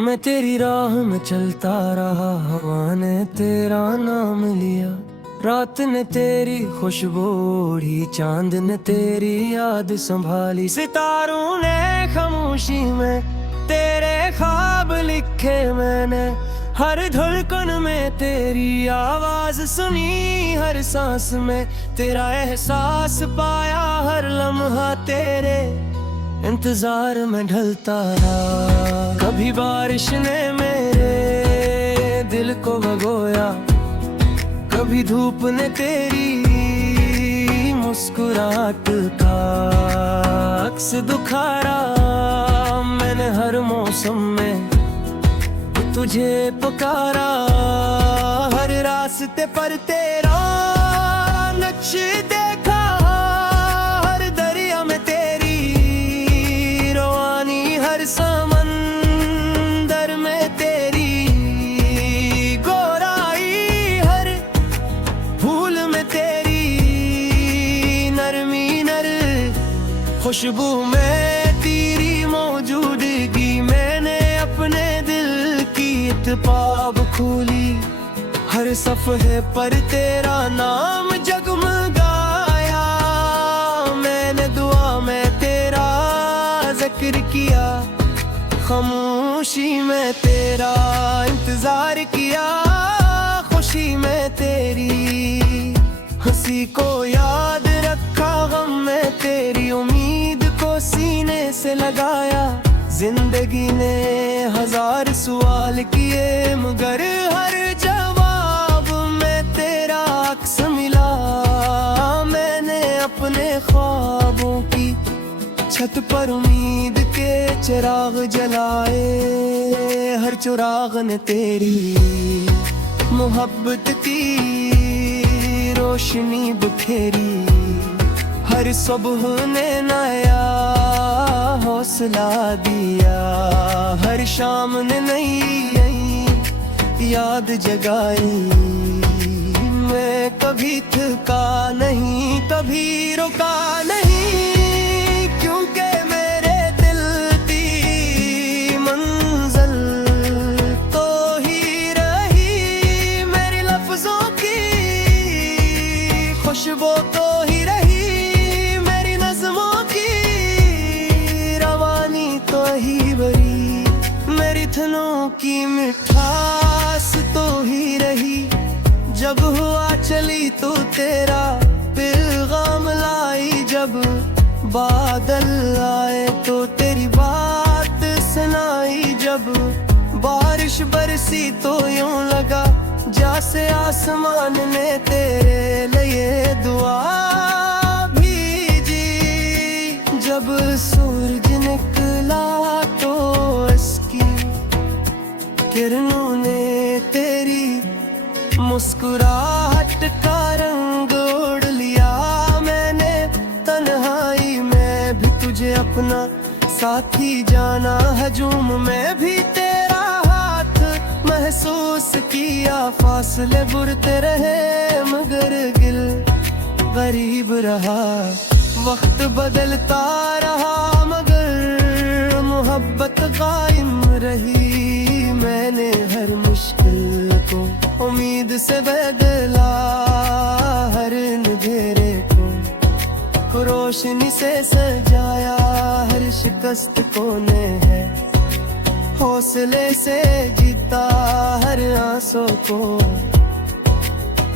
मैं तेरी राह में चलता रहा, हवा ने तेरा नाम लिया। रात ने तेरी खुशबू ओढ़ी, चांद ने तेरी याद संभाली। सितारों ने खामोशी में तेरे ख्वाब लिखे मैंने। हर धड़कन में तेरी आवाज सुनी, हर सांस में तेरा एहसास पाया। हर लम्हा तेरे इंतजार में ढलता रहा। कभी बारिश ने मेरे दिल को भगोया, कभी धूप ने तेरी मुस्कुराहट का अक्स दुखारा। मैंने हर मौसम में तुझे पुकारा, हर रास्ते पर तेरा नक्श देखा। हर दरिया में तेरी रवानी, हर समंदर में तेरी गोराई। हर फूल में तेरी नरमी, नर खुशबू में तेरी मौजूदगी। मैंने अपने दिल की किताब खोली, हर सफ़े पर तेरा नाम जगमगाया। मैंने दुआ में तेरा जिक्र किया, खामोशी में तेरा इंतजार किया। खुशी में तेरी हंसी को याद रखा, गम में तेरी उम्मीद को सीने से लगाया। जिंदगी ने हजार सवाल किए, मगर हर जवाब में तेरा अक्स मिला। मैंने अपने ख्वाबों की छत पर उम्मीद के चिराग जलाए। हर चिराग ने तेरी मोहब्बत की रोशनी बिखेरी। हर सुबह ने नया हौसला दिया, हर शाम ने नई याद जगाई। मैं कभी थका नहीं, कभी रुका नहीं, क्योंकि मेरे दिल की मंजिल तो ही रही। मेरे लफ्जों की खुशबू तो ही रही, मेरी नज़्मों की रवानी तो ही बरी। मेरी धुनों की मिठास तो ही रही। जब हुआ चली तो तेरा पैगाम लाई, जब बादल आए तो तेरी बात सुनाई। जब बारिश बरसी तो यूं लगा जैसे आसमान ने तेरे लिए दुआ भेजी। जब सूरज निकला तो इसकी किरणों ने तेरी मुस्कुराहट का रंग ओढ़ लिया। मैंने तन्हाई में भी तुझे अपना साथी जाना। हजूम में भी तेरा हाथ महसूस किया। फासले बुरते रहे मगर दिल गरीब रहा। वक्त बदलता रहा मगर मोहब्बत कायम रही। मैंने हर मुश्किल को उम्मीद से बदला, हर अंधेरे को रोशनी से सजाया। हर शिकस्त को ने है हौसले से जीता, हर आंसू को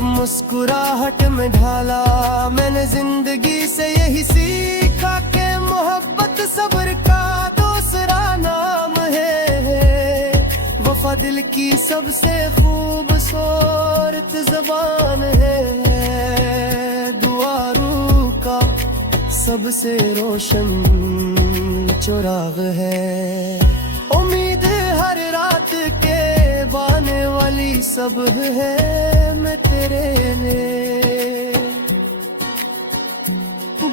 मुस्कुराहट में ढाला। मैंने जिंदगी से यही सीखा कि मोहब्बत सब्र का दूसरा नाम है। वफा दिल की सबसे खूबसूरत ज़बान है। दुआ रूह का सबसे रोशन चिराग है। उम्मीद हर रात के बाने वाली सब है। मैं तेरे लिए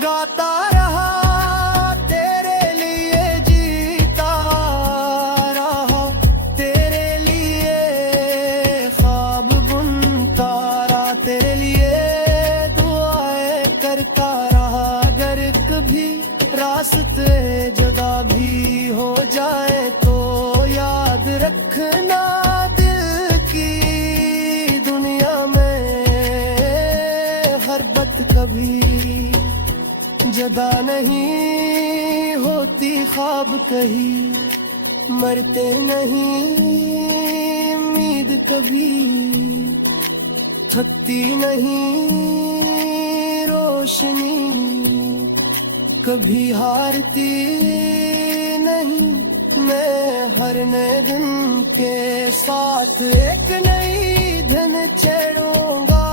गाता रहा, तेरे लिए जीता रहा, तेरे लिए ख्वाब बुनता रहा, तेरे लिए दुआएं करता रहा। अगर कभी रास्ते जुदा भी हो जाए तो याद रख वरना दिल की दुनिया में हरबत कभी जदा नहीं होती, ख्वाब कहीं मरते नहीं, उम्मीद कभी थकती नहीं, रोशनी कभी हारती नहीं। मैं हर नए दिन के साथ एक नई दिन छेड़ूंगा,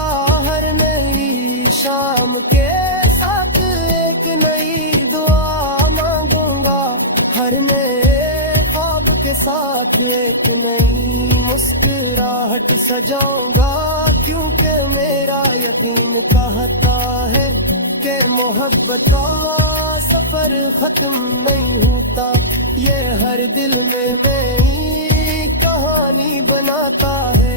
हर नई शाम के साथ एक नई दुआ मांगूंगा, हर नए ख्वाब के साथ एक नई मुस्कुराहट सजाऊंगा। क्योंकि मेरा यकीन कहता है कि मोहब्बत का सफर खत्म नहीं होता, ये हर दिल में नई कहानी बनाता है।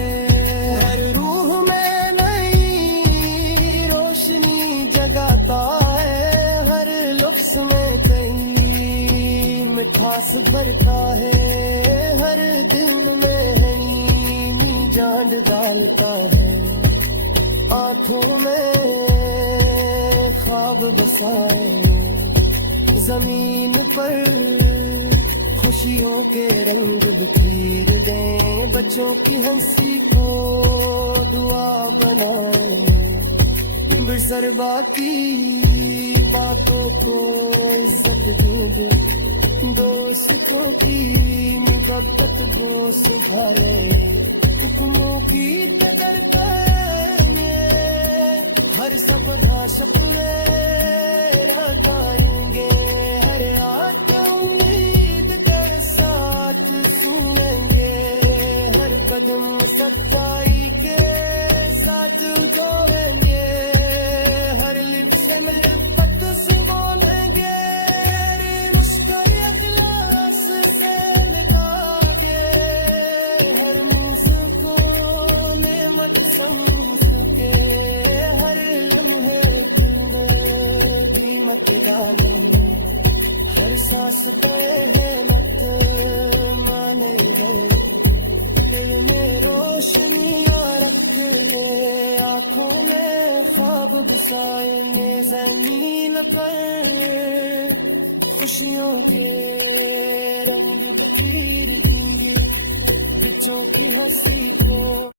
हर रूह में नई रोशनी जगाता है, हर लफ्ज़ में कई मिठास भरता है, हर दिन में नई जान डालता है। आँखों में ख्वाब बसाए, जमीन पर खुशियों के रंग बिखेर दें, बच्चों की हंसी को दुआ बनाए, बिसरबा की बातों को इज्जत दे, दोस्तों की मोहब्बत को सुधारे, हुक्मों की कदर करने हर सब भाषक में रखाएंगे, हर आते उम्मीद के साथ सुनेंगे, हर कदम सच्चाई के साथ उठाएंगे, हर लिप से मेरे पट से बोलेंगे, मुस्कुर इखलास से निकाल के, हर मुस्कुराने मत समझ के, हर लम्हे कीमत डालेंगे, हर सांस पे है मत माने गए, दिल में रोशनी और रखने, आँखों में ख्वाब बसाए, ज़मीन पर खुशियों के रंग बिखेर देंगे, बच्चों की हंसी को